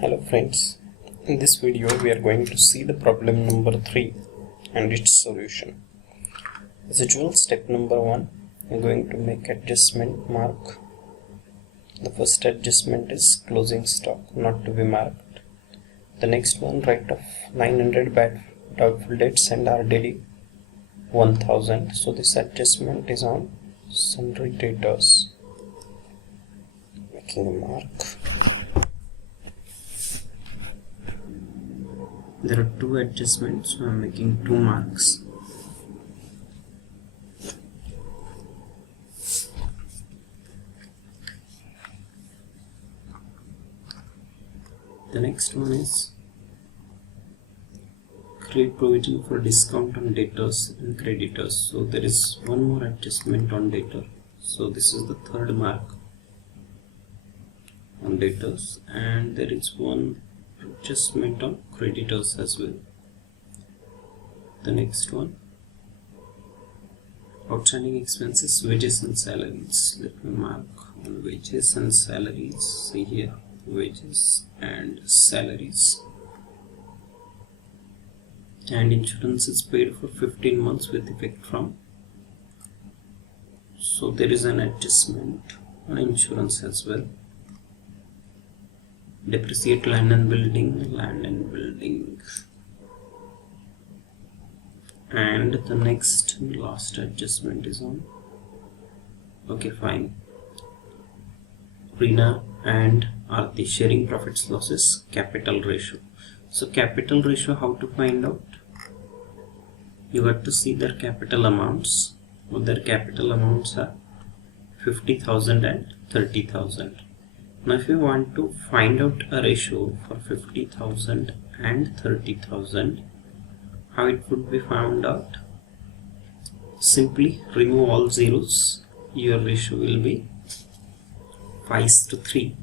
Hello friends, in this video we are going to see the problem number 3 and its solution. As usual, step number 1, I'm going to make adjustment mark. The first adjustment is closing stock, not to be marked. The next one, write off 900 bad doubtful debts and RDD 1000. So this adjustment is on sundry debtors. Making a mark. There are two adjustments, so I am making 2 marks. The next one is create provision for discount on debtors and creditors. So there is one more adjustment on debtor. So this is the third mark on debtors, and there is one adjustment on creditors as well. The next one, outstanding expenses, wages and salaries. Let me mark on wages and salaries. See here, wages and salaries. And insurance is paid for 15 months with effect from. So there is an adjustment on insurance as well. Depreciate land and building, and the next last adjustment is on, okay fine, Rina and Aarti sharing profits losses, capital ratio. So capital ratio, how to find out? You have to see their capital amounts. Well, their capital amounts are 50,000 and 30,000. Now if you want to find out a ratio for 50,000 and 30,000, how it would be found out? Simply remove all zeros. Your ratio will be 5:3.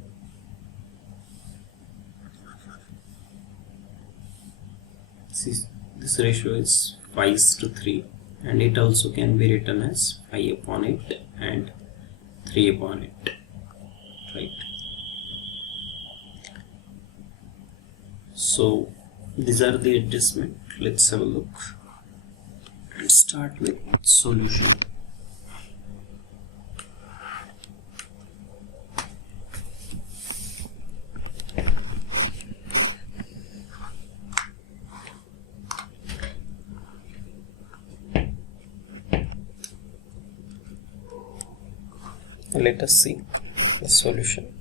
See, this ratio is 5:3, and it also can be written as 5/8 and 3/8, right? So these are the adjustment. Let's have a look and start with solution. Let us see the solution.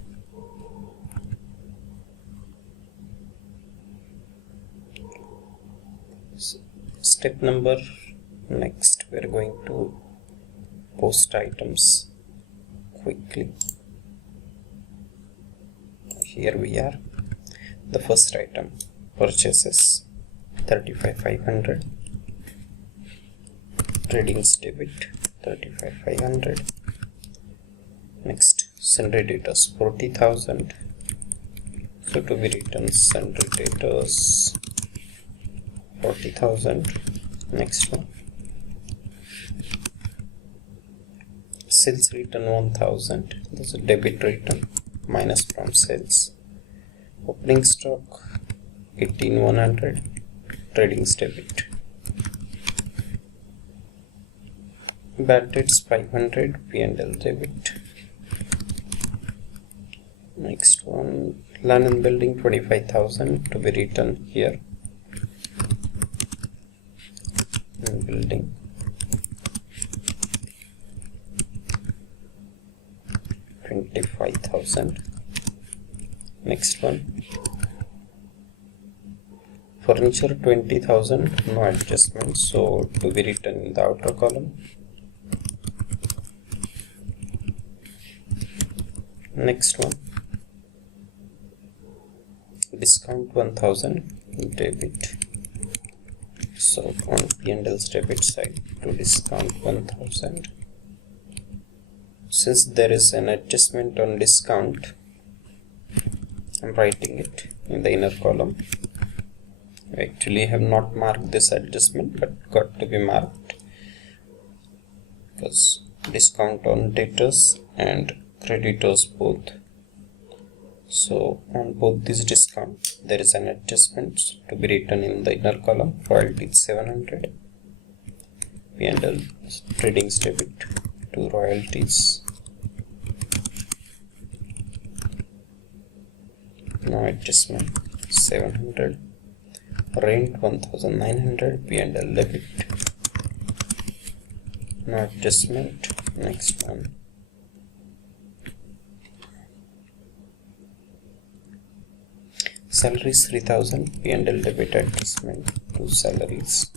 Step number next, we are going to post items quickly. Here we are. The first item, purchases 35,500, tradings debit 35,500. Next, sundry debtors 40,000. So to be written sundry debtors 40,000. Next one, sales return 1,000. There's a debit return minus from sales. Opening stock 18,100. Tradings debit. Bad debts 500. P&L debit. Next one, land and building 25,000 to be written here. Building 25,000. Next one, furniture 20,000, no adjustment, so to be written in the outer column. Next one, discount 1,000, debit. So on P&L's debit side, to discount 1,000. Since there is an adjustment on discount, I'm writing it in the inner column. I actually have not marked this adjustment, but got to be marked because discount on debtors and creditors both So on both these discount, there is an adjustment to be written in the inner column. Royalty 700, P&L tradings debit to royalties. No adjustment 700, rent 1900, P&L debit. No adjustment. Next one, salaries 3000, P&L debit adjustment to salaries.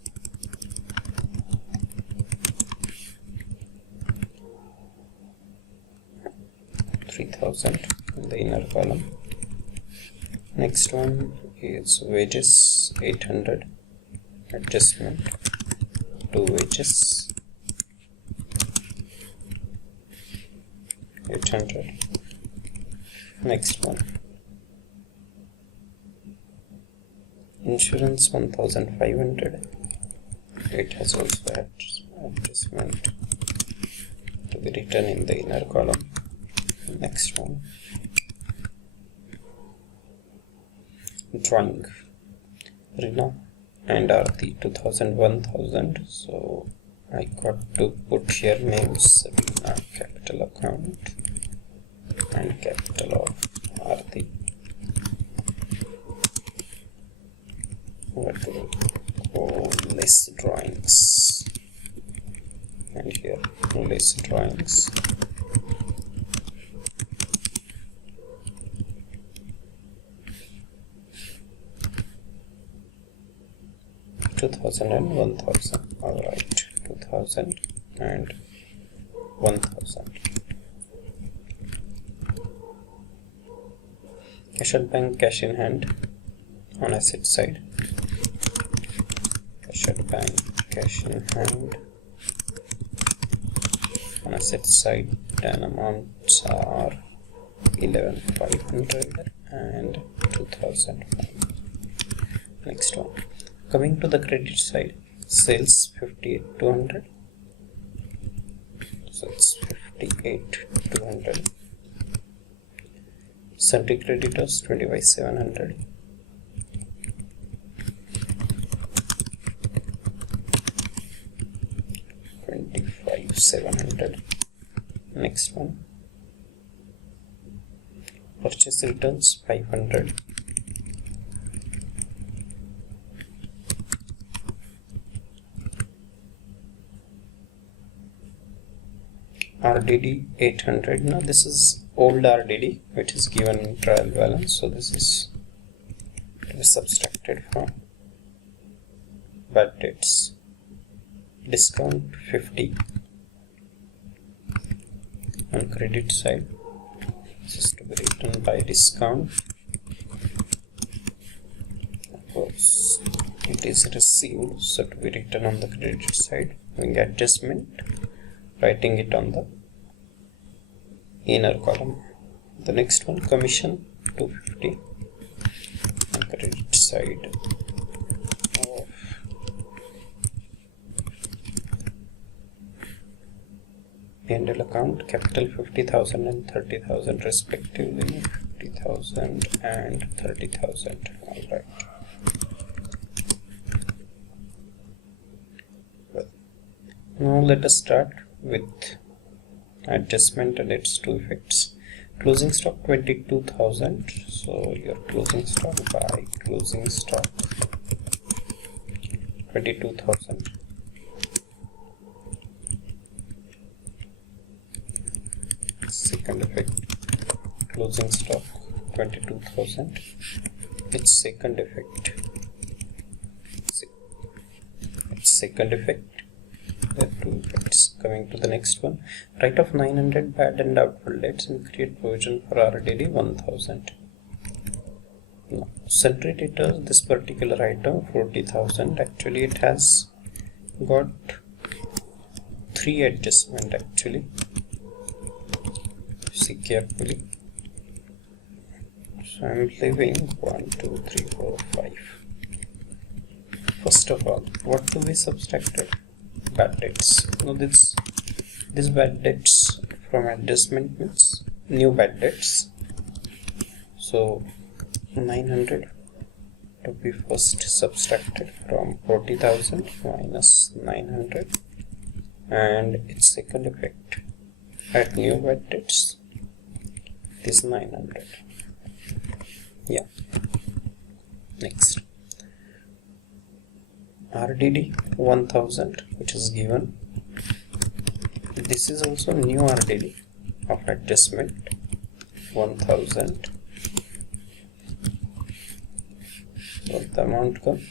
in the inner column. Next one is wages 800, adjustment to wages 800. Next one, insurance 1500, it has also had adjustment to be written in the inner column. Next one, drawing Rina and Arti 2000 1000, so I got to put here names Rina capital account and capital of Arti. What do we call less drawings, and here less drawings. $2000 and 1000. All right, 2000 and 1000. Cash at bank, cash in hand on asset side. Cash at bank, cash in hand on asset side. Then amounts are 11,500 and 2005. Next one. Coming to the credit side, sales 58,200, so it's 58,200. Sundry creditors 25,700. Next one, purchase returns 500. RDD 800. Now this is old RDD which is given in trial balance, so this is to be subtracted from bad debts. Discount 50 on credit side. This is to be written by discount. Of course it is received, so to be written on the credit side. Doing adjustment, writing it on the inner column. The next one, commission 250 on credit side of P&L account, capital 50,000 and 30,000 respectively. 50,000 and 30,000. All right. Well, now let us start with adjustment and its two effects. Closing stock 22,000, so your closing stock by closing stock 22,000. Second effect, closing stock 22,000. Its second effect. There are two effects. Coming to the next one, write off 900 bad and doubtful debts and create provision for RDD 1000. Now, sundry debtors, this particular item 40,000. Actually, it has got 3 adjustment actually. See carefully. So I am leaving 1, 2, 3, 4, 5. First of all, what do we subtracted? Bad debts. Now this bad debts from adjustment means new bad debts. So 900 to be first subtracted from 40,000 minus 900, and its second effect at new vertex is 900. Yeah. Next, RDD 1000, which is given. This is also new RDD of adjustment 1000. What the amount come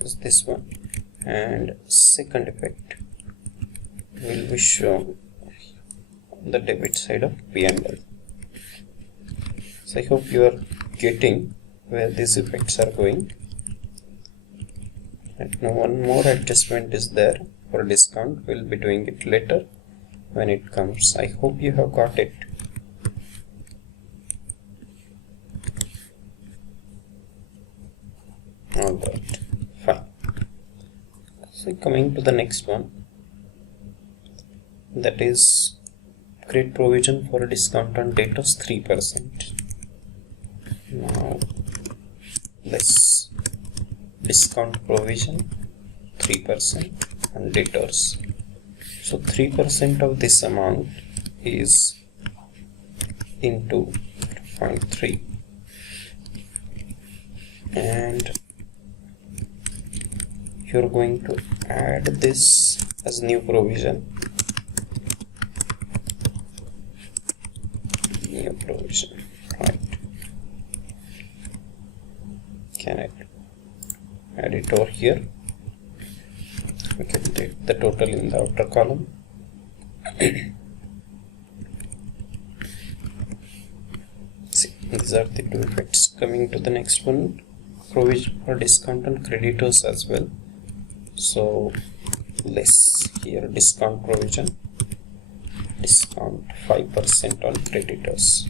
is this one, and second effect will be shown on the debit side of P&L. So I hope you are getting where these effects are going. And now one more adjustment is there for discount. We'll be doing it later when it comes. I hope you have got it. Alright, fine. So coming to the next one, that is create provision for a discount on debtors 3%. Now this discount provision 3% on debtors. So 3% of this amount is into 0.3, and you're going to add this as new provision. New provision, right? Can I add it over here? We can take the total in the outer column. See, these are the two effects. Coming to the next one, provision for discount on creditors as well. So less here discount provision, discount 5% on creditors.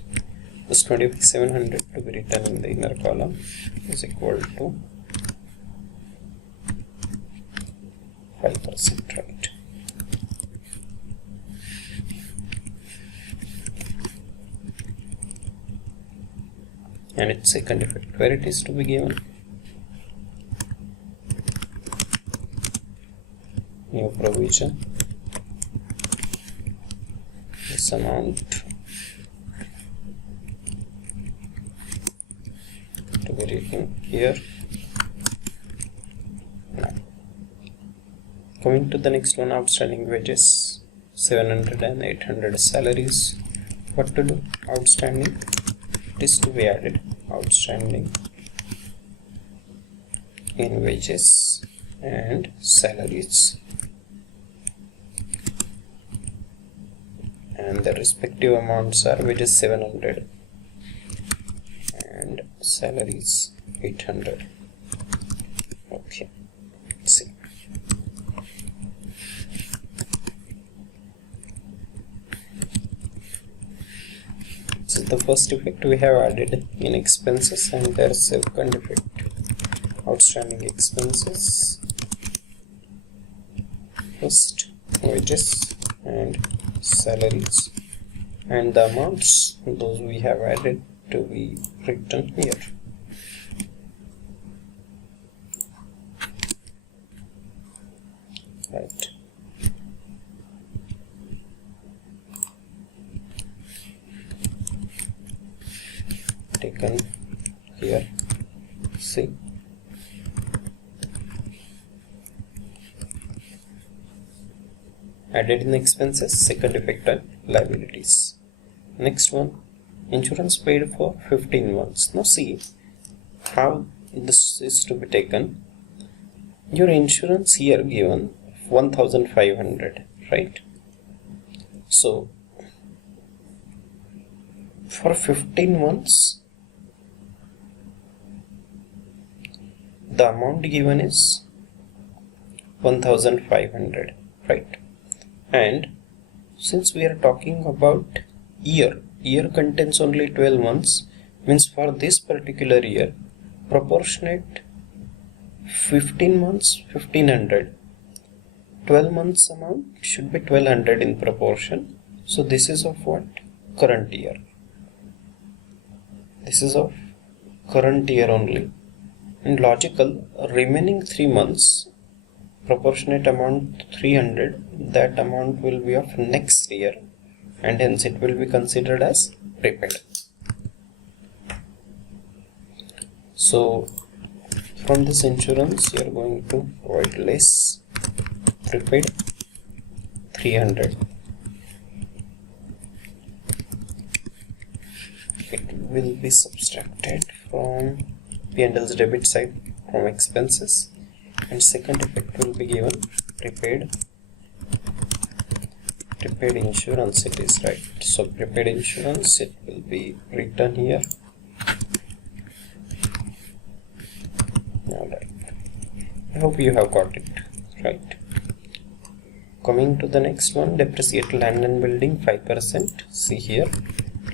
This 2700 to be written in the inner column is equal to 5%, right? And its second effect, where it is to be given. New provision, this amount to be written here. Now coming to the next one, outstanding wages 700 and 800 salaries. What to do? Outstanding, it is to be added outstanding in wages and salaries, and the respective amounts are wages 700 and salaries 800. Okay, let's see. So the first effect we have added in expenses, and their second effect outstanding expenses, first wages and salaries, and the amounts those we have added to be written here. Right. Taken here. See. Added in expenses, second effect on liabilities. Next one, insurance paid for 15 months. Now see how this is to be taken. Your insurance here given 1500, right? So for 15 months the amount given is 1500, right? And since we are talking about year contains only 12 months, means for this particular year proportionate 15 months 1500, 12 months amount should be 1200 in proportion. So this is of what? Current year. This is of current year only. In logical, remaining 3 months, proportionate amount 300, that amount will be of next year, and hence it will be considered as prepaid. So from this insurance you are going to provide less prepaid 300. It will be subtracted from P&L's debit side from expenses, and second effect will be given prepaid insurance. It is right. So prepaid insurance, it will be written here. Alright, I hope you have got it right. Coming to the next one, depreciate land and building 5%. See here,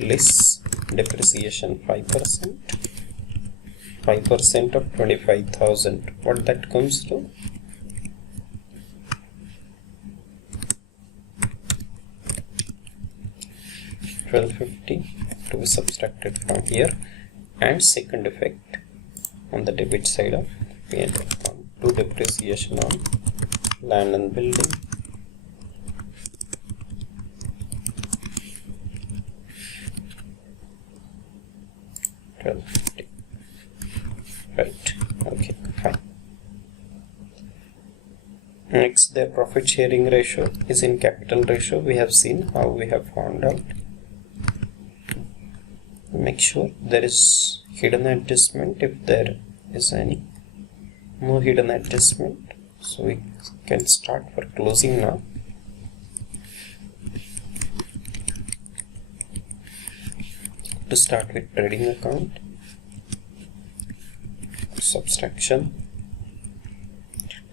less depreciation 5%. 5% of 25,000. What that comes to? 1250 to be subtracted from here, and second effect on the debit side of P&L account to depreciation on land and building. Right, okay, fine. Next, the profit sharing ratio is in capital ratio. We have seen how we have found out. Make sure there is hidden adjustment if there is any. No hidden adjustment, so we can start for closing now. To start with trading account, subtraction,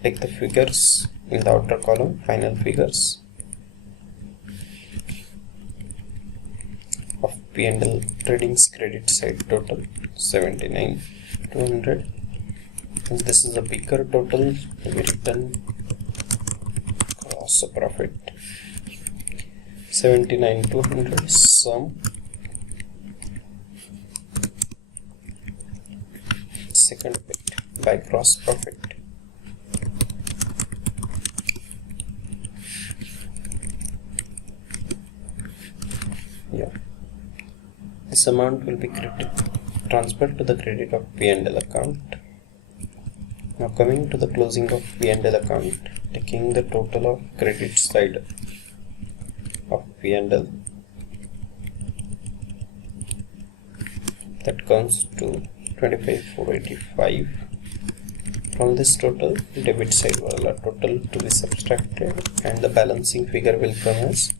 take the figures in the outer column, final figures of P&L trading's credit side total 79,200. This is a bigger total to be written across the profit. 79,200 sum, second bit by gross profit. Yeah, this amount will be transferred to the credit of P&L account. Now coming to the closing of P&L account, taking the total of credit side of P&L, that comes to 25,485. From this total, debit side wala total to be subtracted, and the balancing figure will come as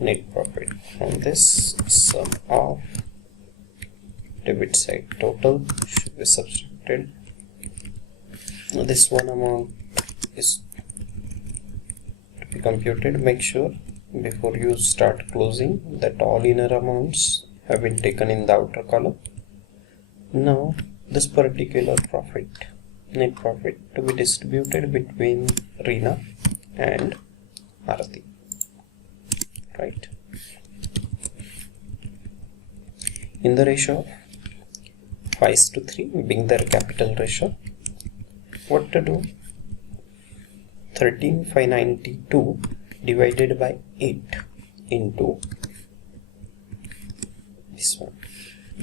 net profit. From this, sum of debit side total should be subtracted. Now this one amount is to be computed. Make sure before you start closing that all inner amounts have been taken in the outer column. Now this particular profit, net profit, to be distributed between Reena and Arati, right, in the ratio 5:3, being their capital ratio. What to do? 13,592 divided by 8 into this one,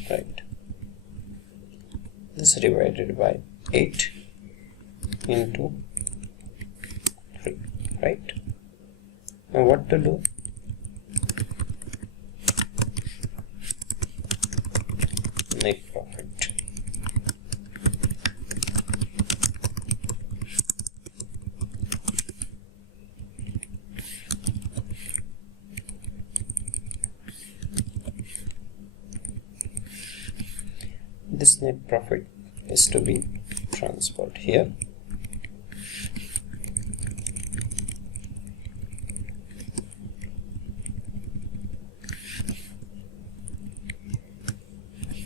right? This divided by 8 into 3, right? Now what to do? Net profit. This net profit is to be transferred here.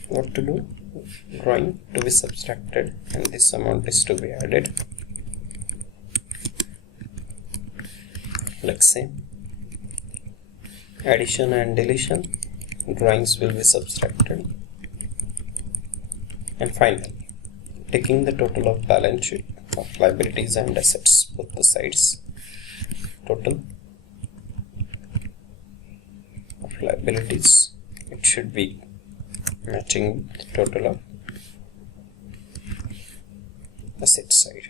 What to do? Drawing to be subtracted, and this amount is to be added. Like same, addition and deletion, drawings will be subtracted. And finally, taking the total of balance sheet of liabilities and assets, both the sides. Total of liabilities, it should be matching the total of asset side,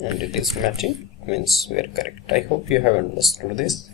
and it is matching, means we are correct. I hope you have understood this.